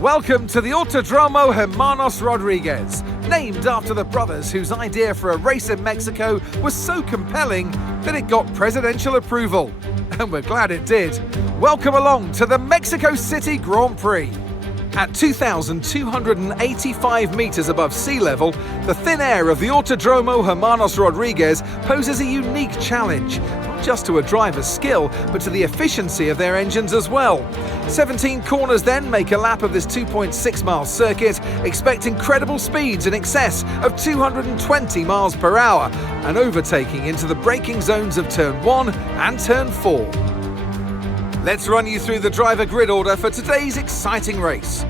Welcome to the Autódromo Hermanos Rodriguez, named after the brothers whose idea for a race in Mexico was so compelling that it got presidential approval. And we're glad it did. Welcome along to the Mexico City Grand Prix. At 2,285 metres above sea level, the thin air of the Autódromo Hermanos Rodriguez poses a unique challenge, not just to a driver's skill, but to the efficiency of their engines as well. 17 corners then make a lap of this 2.6-mile circuit, expect incredible speeds in excess of 220 miles per hour, and overtaking into the braking zones of Turn 1 and Turn 4. Let's run you through the driver grid order for today's exciting race.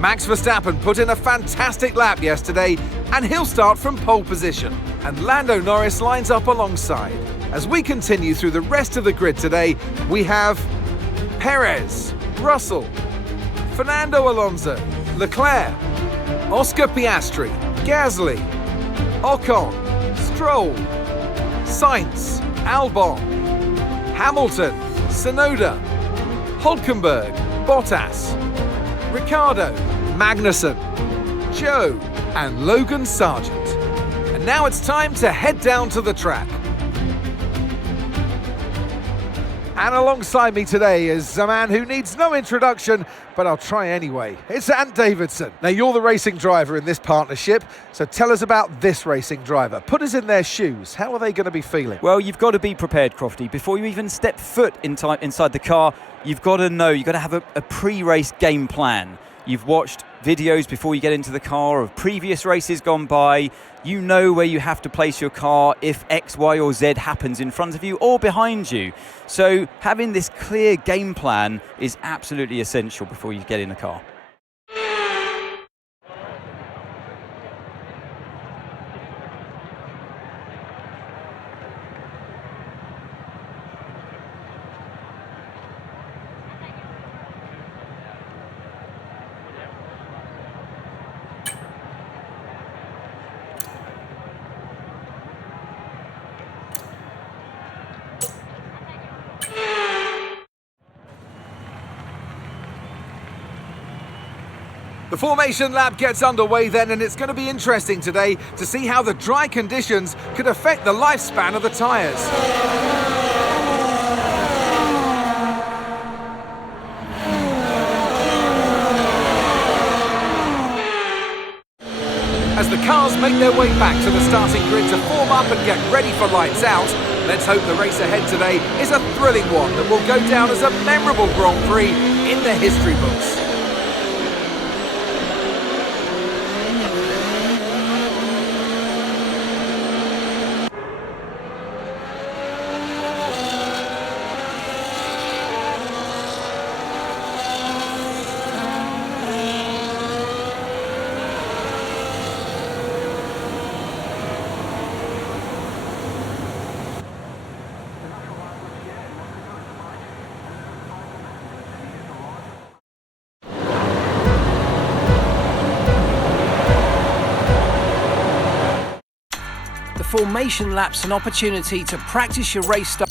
Max Verstappen put in a fantastic lap yesterday, and he'll start from pole position. And Lando Norris lines up alongside. As we continue through the rest of the grid today, we have Perez, Russell, Fernando Alonso, Leclerc, Oscar Piastri, Gasly, Ocon, Stroll, Sainz, Albon, Hamilton, Tsunoda, Hülkenberg, Bottas, Ricciardo, Magnussen, Joe, and Logan Sargent. And now it's time to head down to the track. And alongside me today is a man who needs no introduction, but I'll try anyway. It's Ant Davidson. Now, you're the racing driver in this partnership, so tell us about this racing driver. Put us in their shoes. How are they going to be feeling? Well, you've got to be prepared, Crofty. Before you even step foot inside the car, you've got to know, you've got to have a pre-race game plan. You've watched videos before you get into the car of previous races gone by. You know where you have to place your car if X, Y or Z happens in front of you or behind you. So having this clear game plan is absolutely essential before you get in the car. The formation lap gets underway then, and it's going to be interesting today to see how the dry conditions could affect the lifespan of the tyres. As the cars make their way back to the starting grid to form up and get ready for lights out, let's hope the race ahead today is a thrilling one that will go down as a memorable Grand Prix in the history books. Formation lap's an opportunity to practice your race style.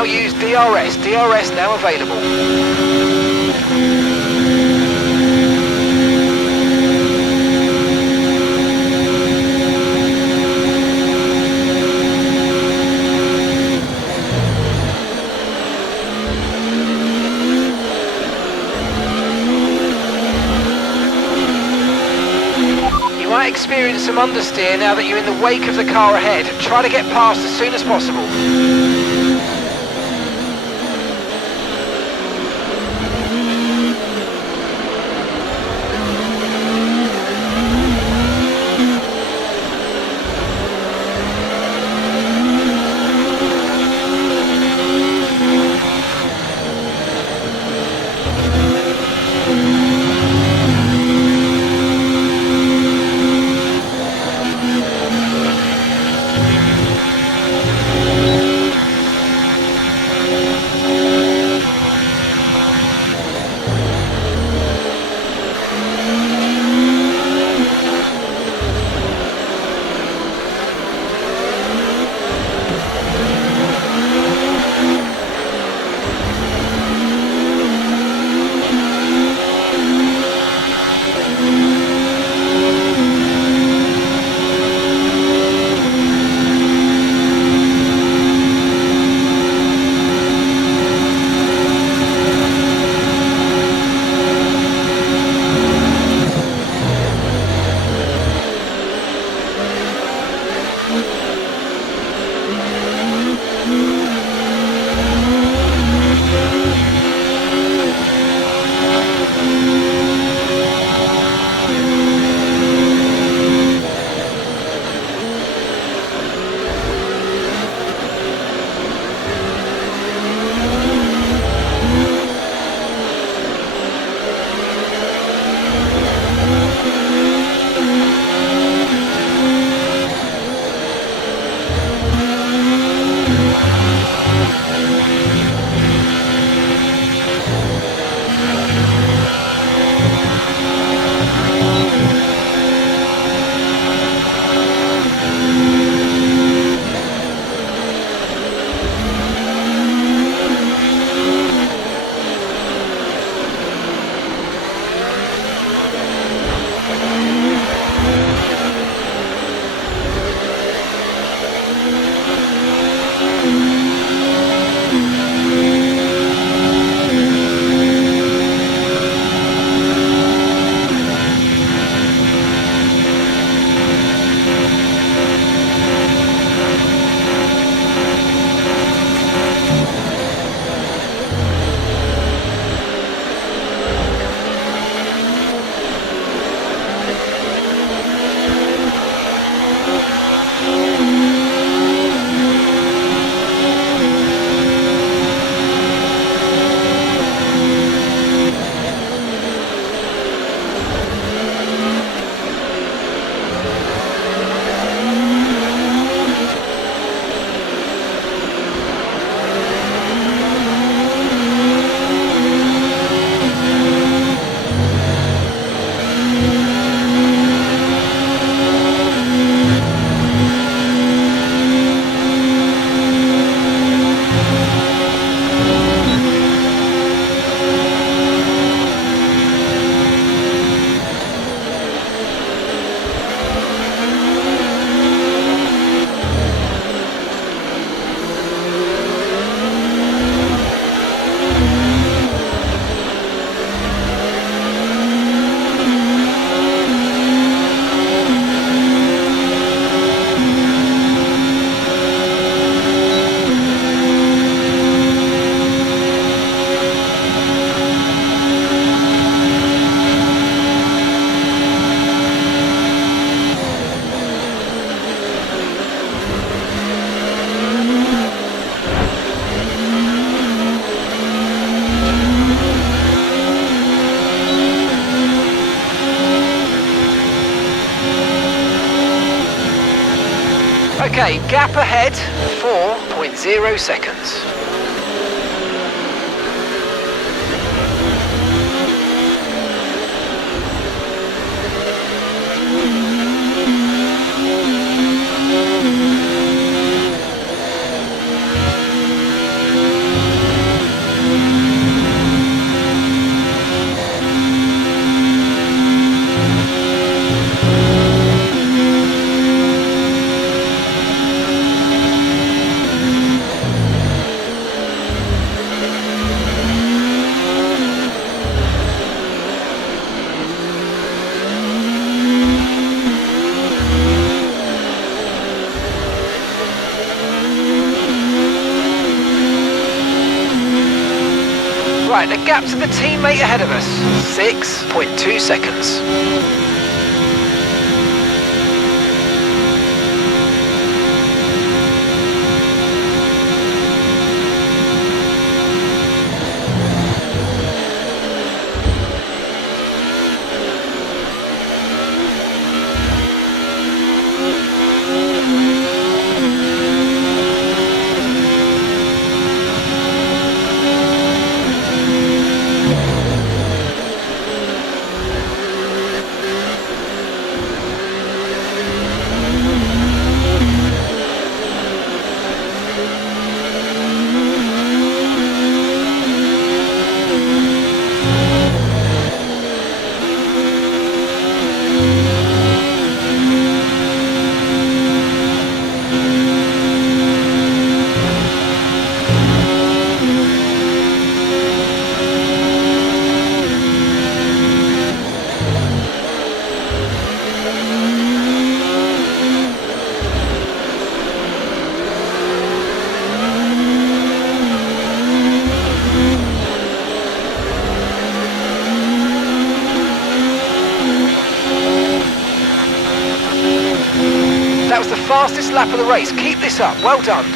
now use DRS. DRS now available. You might experience some understeer now that you're in the wake of the car ahead. Try to get past as soon as possible. Okay, gap ahead, 4.0 seconds. Right, the gap to the teammate ahead of us, 6.2 seconds. That was the fastest lap of the race. Keep this up. Well done.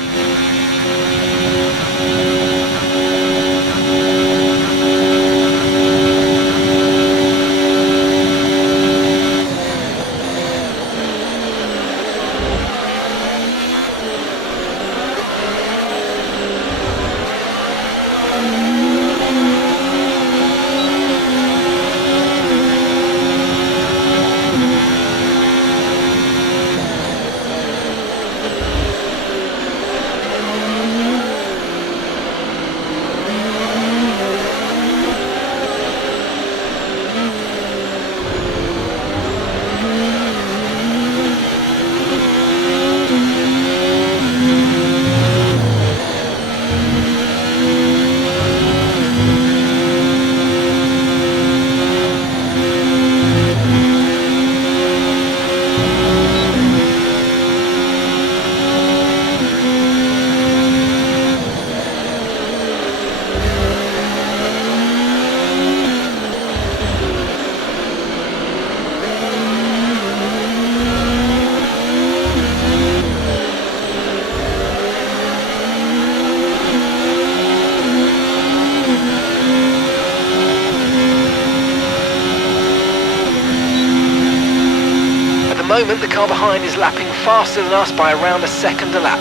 At the moment, the car behind is lapping faster than us by around a second a lap.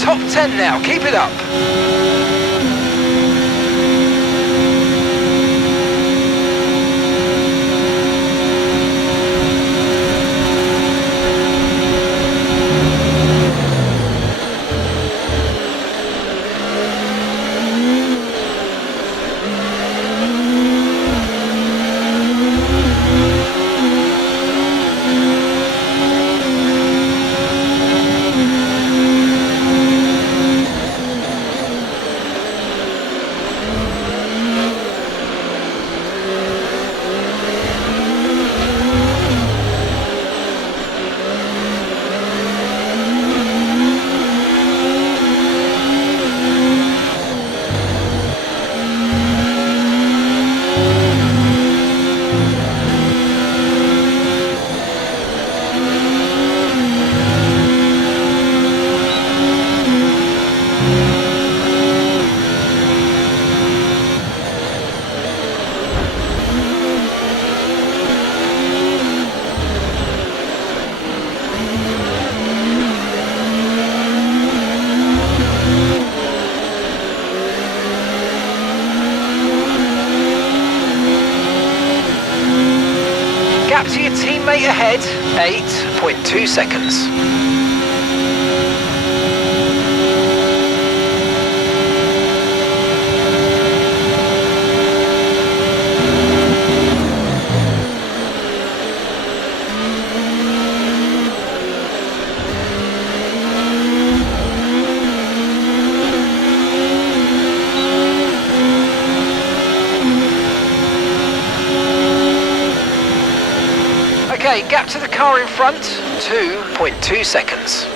top 10 now, keep it up. Gap to your teammate ahead, 8.2 seconds. Okay, gap to the car in front, 2.2 seconds.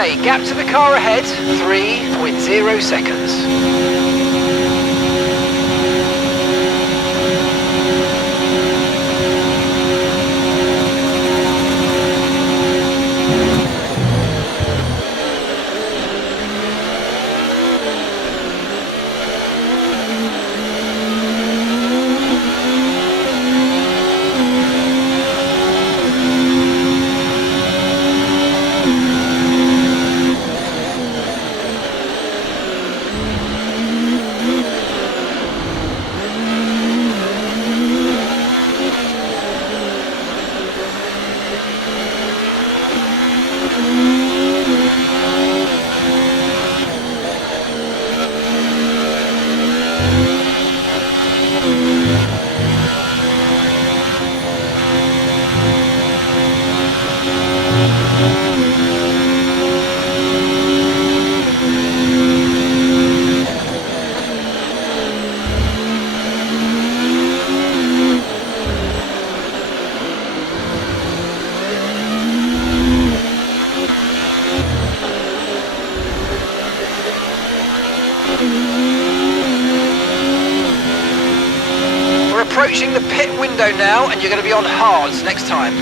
Okay, gap to the car ahead, 3.0 seconds. approaching the pit window now, and you're going to be on hards next time.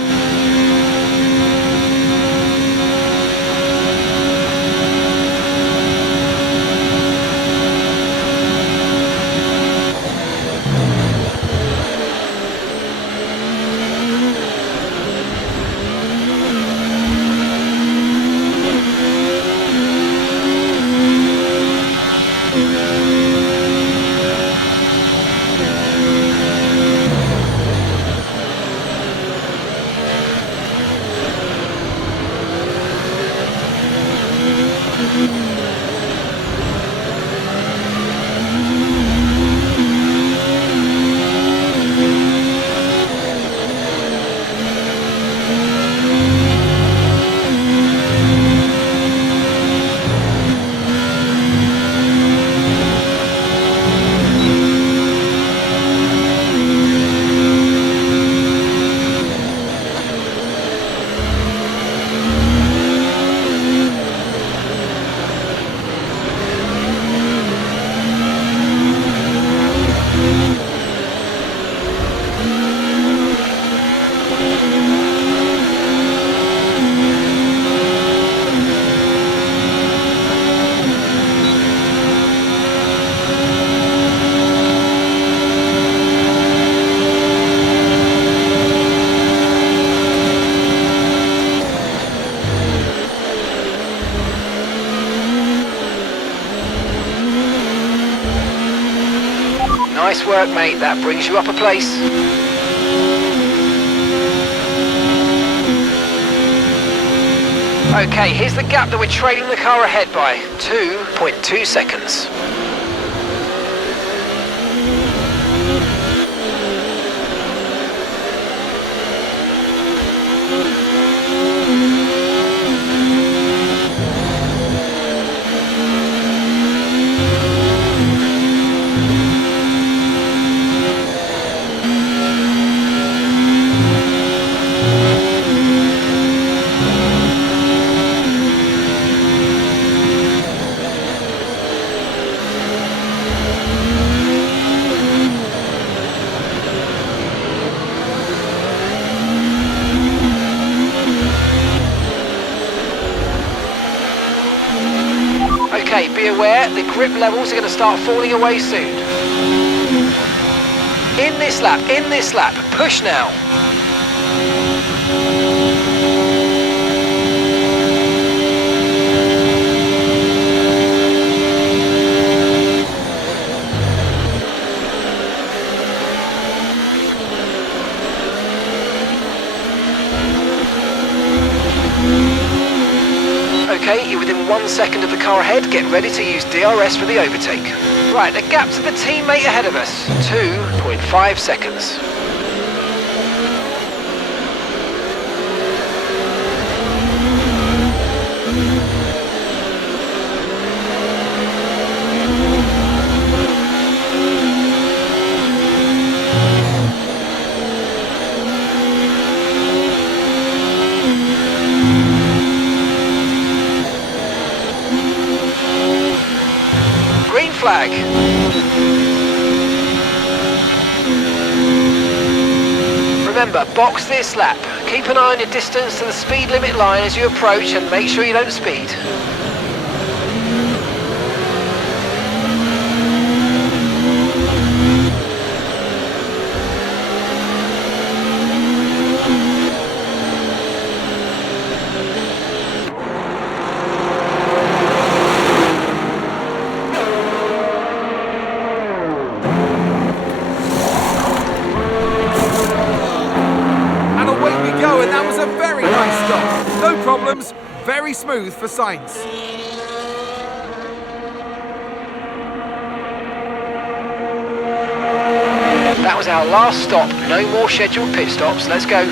Nice work, mate. That brings you up a place. Okay, here's the gap that we're trailing the car ahead by. 2.2 seconds. Okay, be aware, the grip levels are going to start falling away soon. In this lap, push now. Okay, you're within 1 second of the car ahead. Get ready to use DRS for the overtake. Right, the gap to the teammate ahead of us, 2.5 seconds. Flag. Remember, box this lap. Keep an eye on your distance to the speed limit line as you approach and make sure you don't speed. Very smooth for Sainz. That was our last stop. No more scheduled pit stops. Let's go.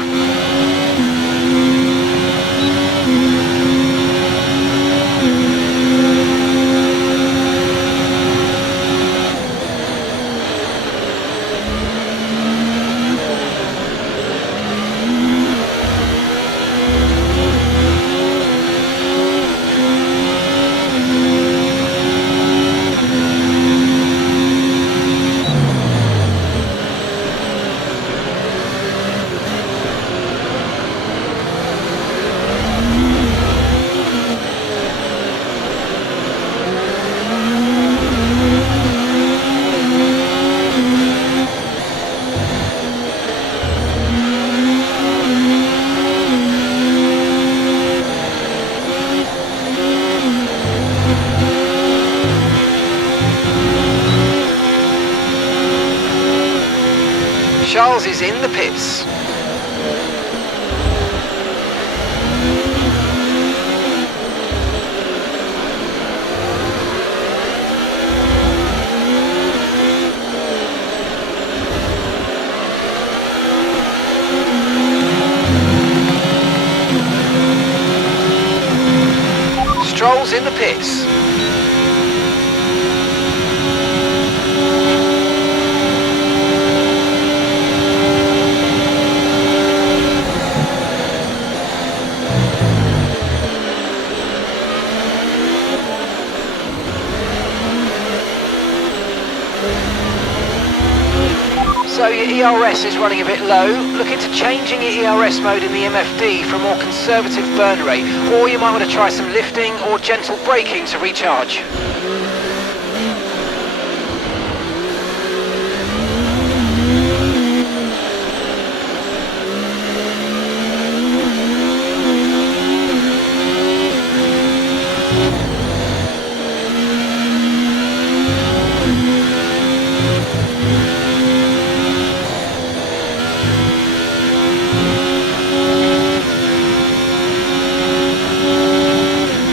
Charles is in the pits. Stroll's in the pits. So your ERS is running a bit low. Look into changing your ERS mode in the MFD for a more conservative burn rate, or you might want to try some lifting or gentle braking to recharge.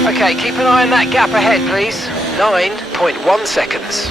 Okay, keep an eye on that gap ahead, please. 9.1 seconds.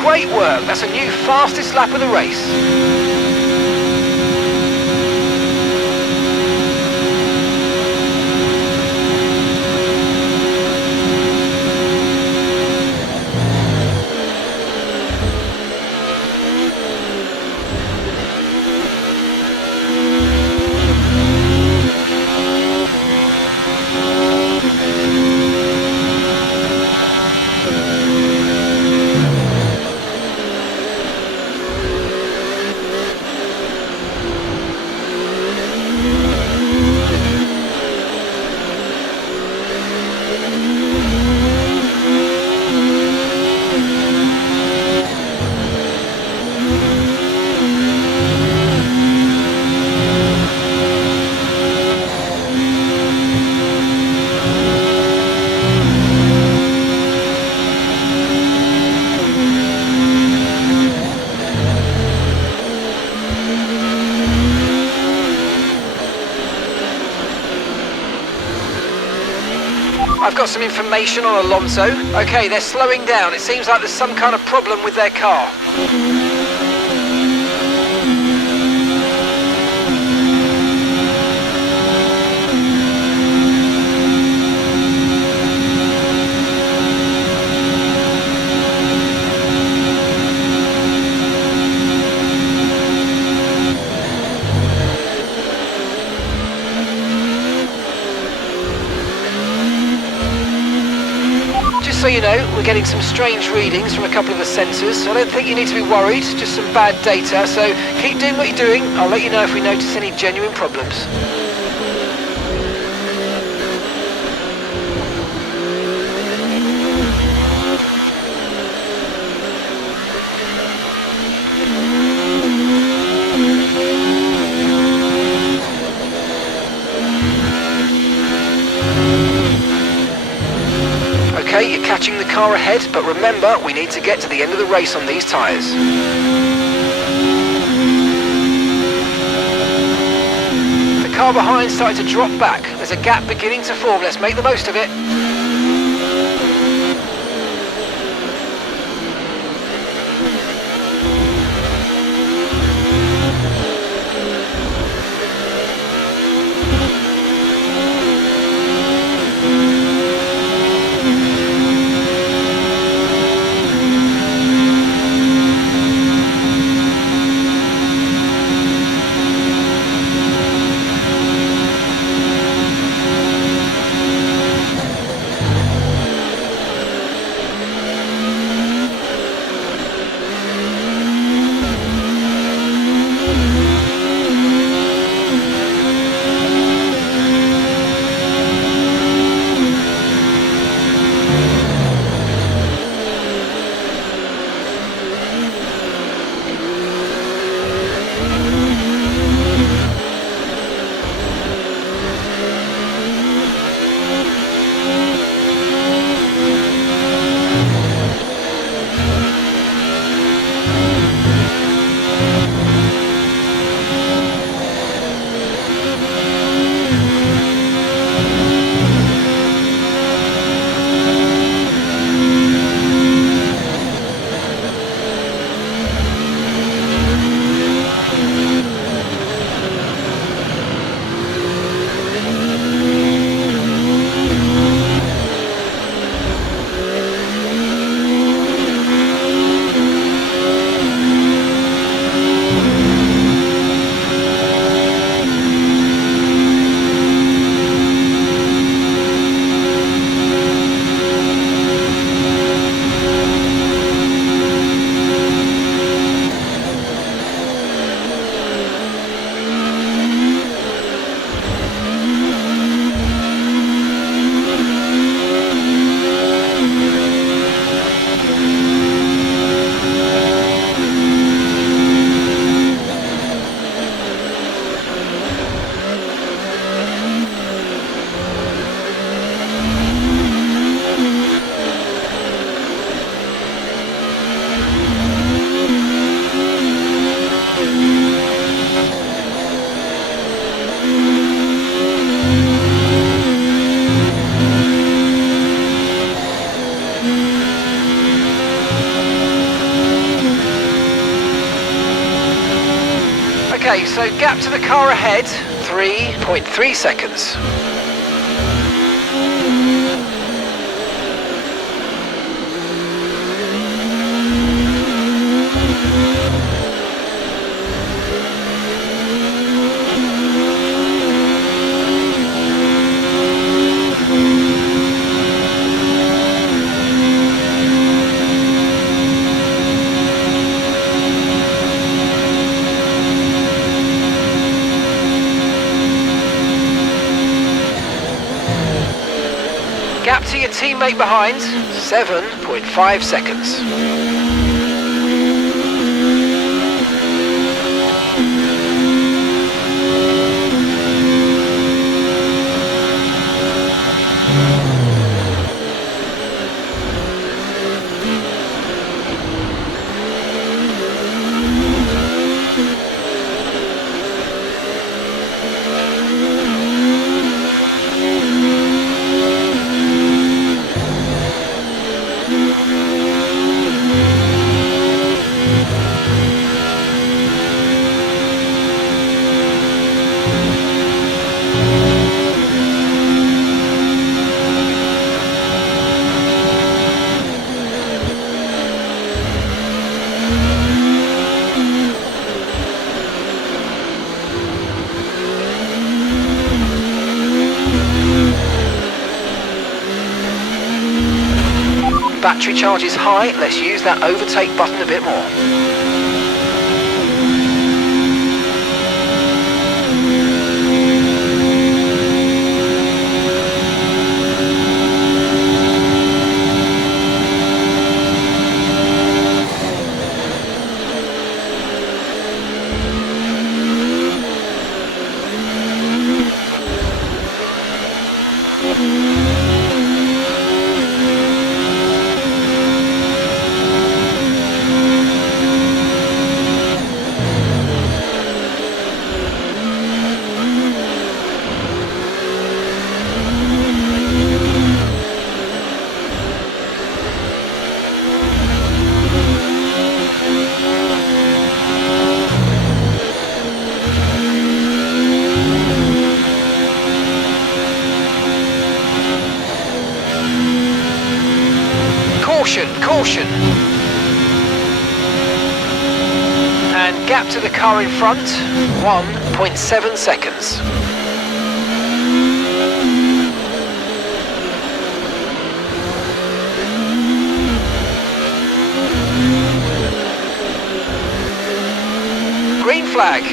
Great work, that's a new fastest lap of the race. I've got some information on Alonso. Okay, they're slowing down. It seems like there's some kind of problem with their car. So you know, we're getting some strange readings from a couple of the sensors. I don't think you need to be worried, just some bad data, so keep doing what you're doing. I'll let you know if we notice any genuine problems. catching the car ahead, but remember, we need to get to the end of the race on these tyres. The car behind started to drop back. There's a gap beginning to form. Let's make the most of it. Okay, so gap to the car ahead, 3.3 seconds. Gap to your teammate behind, 7.5 seconds. Battery charge is high, let's use that overtake button a bit more. And gap to the car in front, 1.7 seconds. Green flag.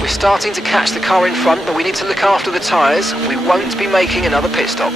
We're starting to catch the car in front, but we need to look after the tyres. We won't be making another pit stop.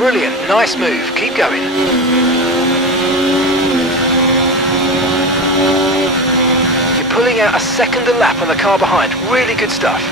Brilliant, nice move, keep going. You're pulling out a second a lap on the car behind, really good stuff.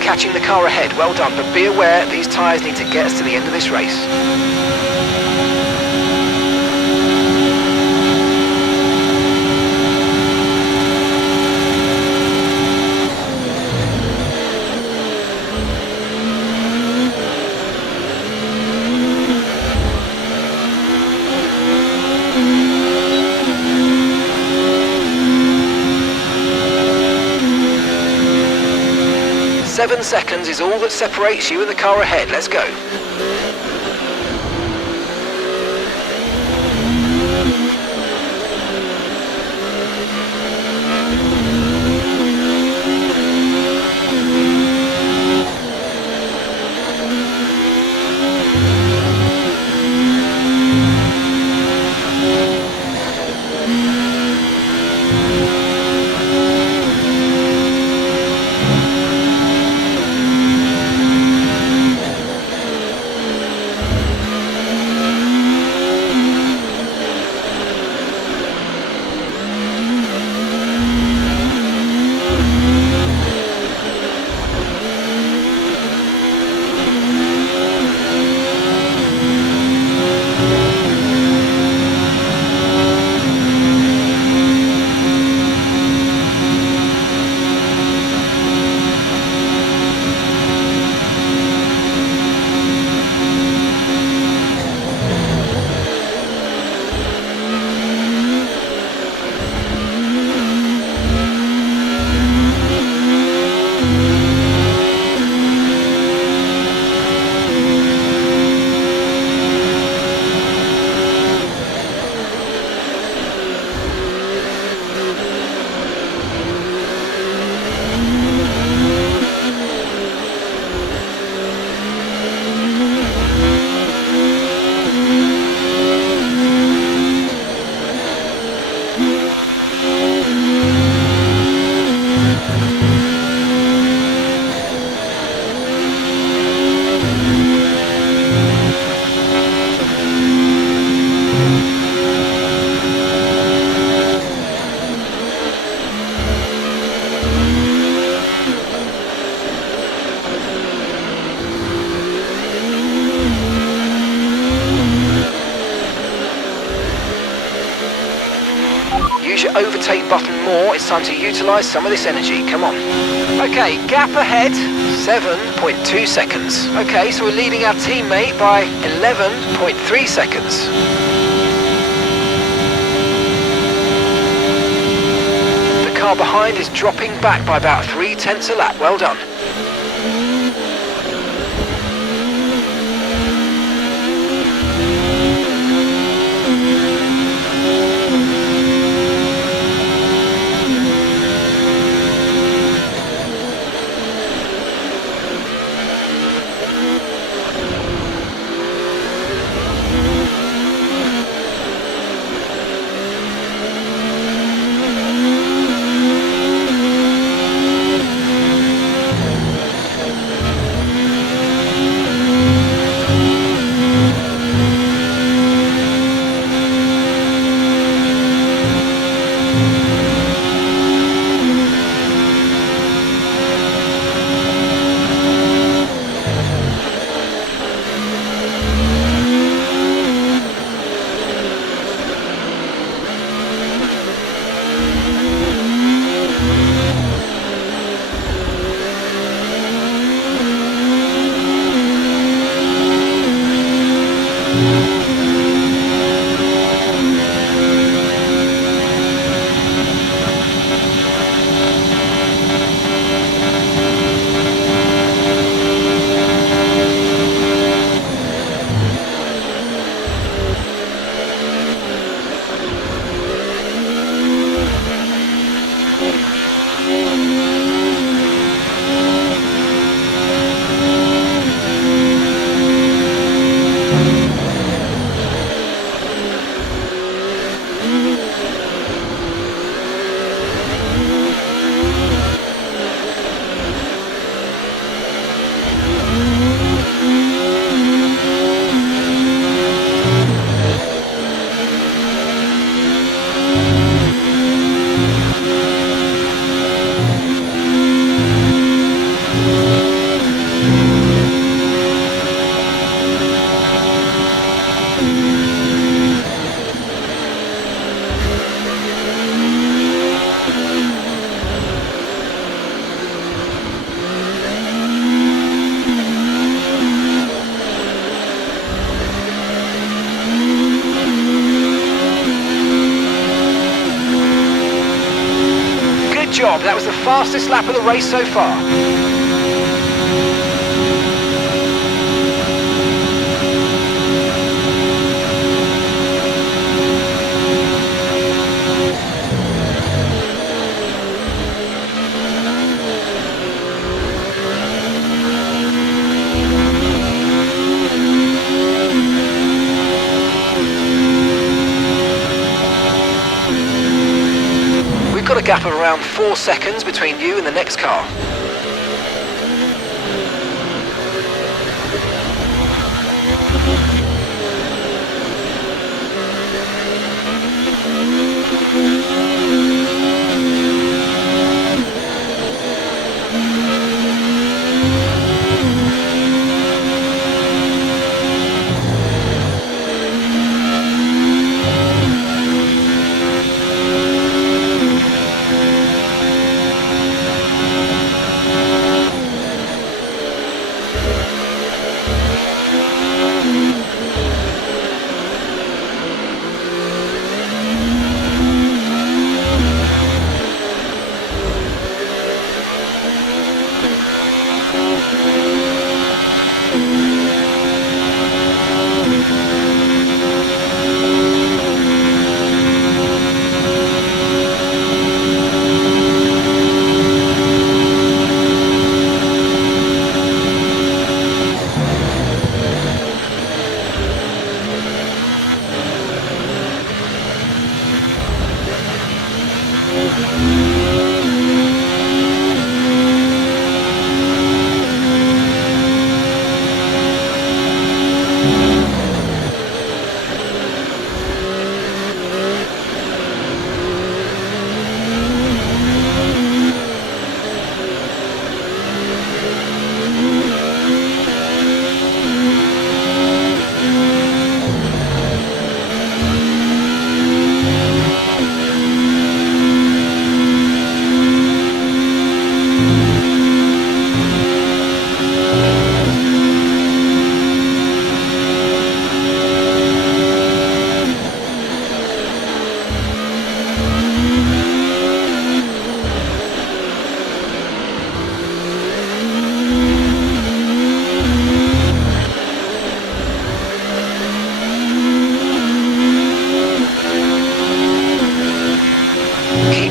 Catching the car ahead, well done, but be aware these tyres need to get us to the end of this race. 7 seconds is all that separates you and the car ahead. Let's go. Use your overtake button more. It's time to utilise some of this energy. Come on. Okay, gap ahead, 7.2 seconds. Okay, so we're leading our teammate by 11.3 seconds. The car behind is dropping back by about 0.3 a lap. Well done. Job. That was the fastest lap of the race so far. gap of around 4 seconds between you and the next car.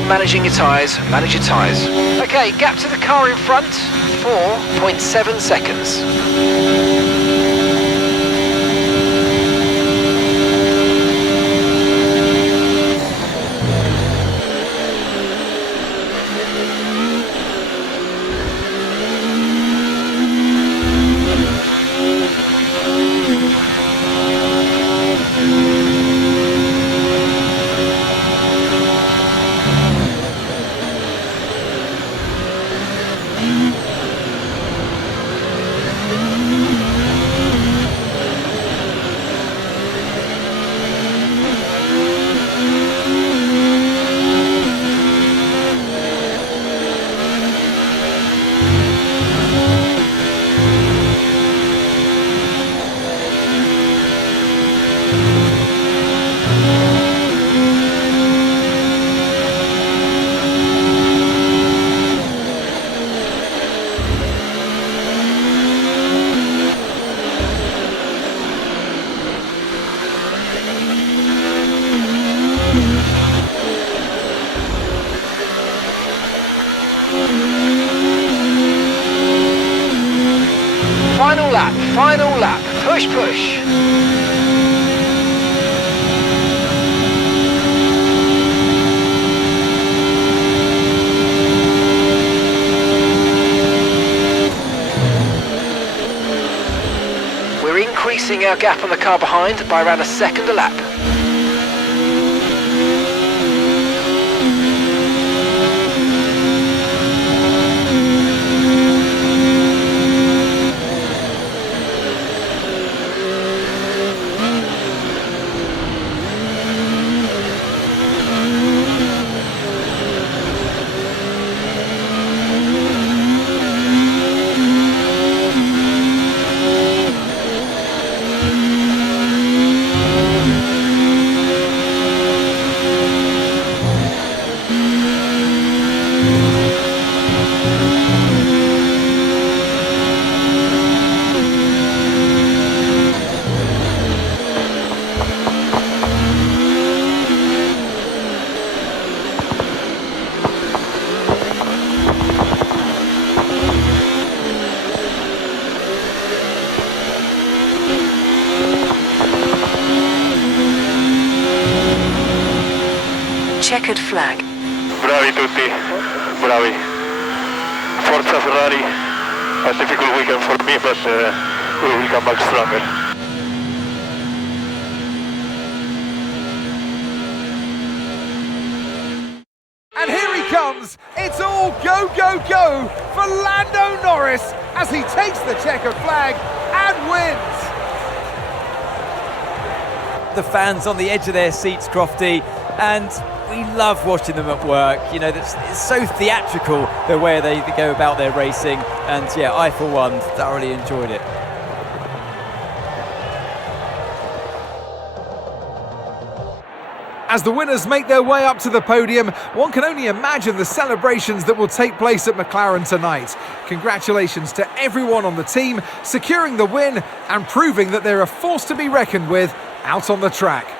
Managing your tyres, manage your tyres. Okay, gap to the car in front, 4.7 seconds. Final lap, push, push. We're increasing our gap on the car behind by around a second a lap. Checkered flag. bravi tutti, bravi. Forza Ferrari, a difficult weekend for me, but we will come back stronger. And here he comes. It's all go, go, go for Lando Norris as he takes the checkered flag and wins. The fans on the edge of their seats, Crofty, and we love watching them at work. You know, it's so theatrical the way they go about their racing, and yeah, I for one thoroughly enjoyed it. As the winners make their way up to the podium, one can only imagine the celebrations that will take place at McLaren tonight. Congratulations to everyone on the team, securing the win and proving that they're a force to be reckoned with out on the track.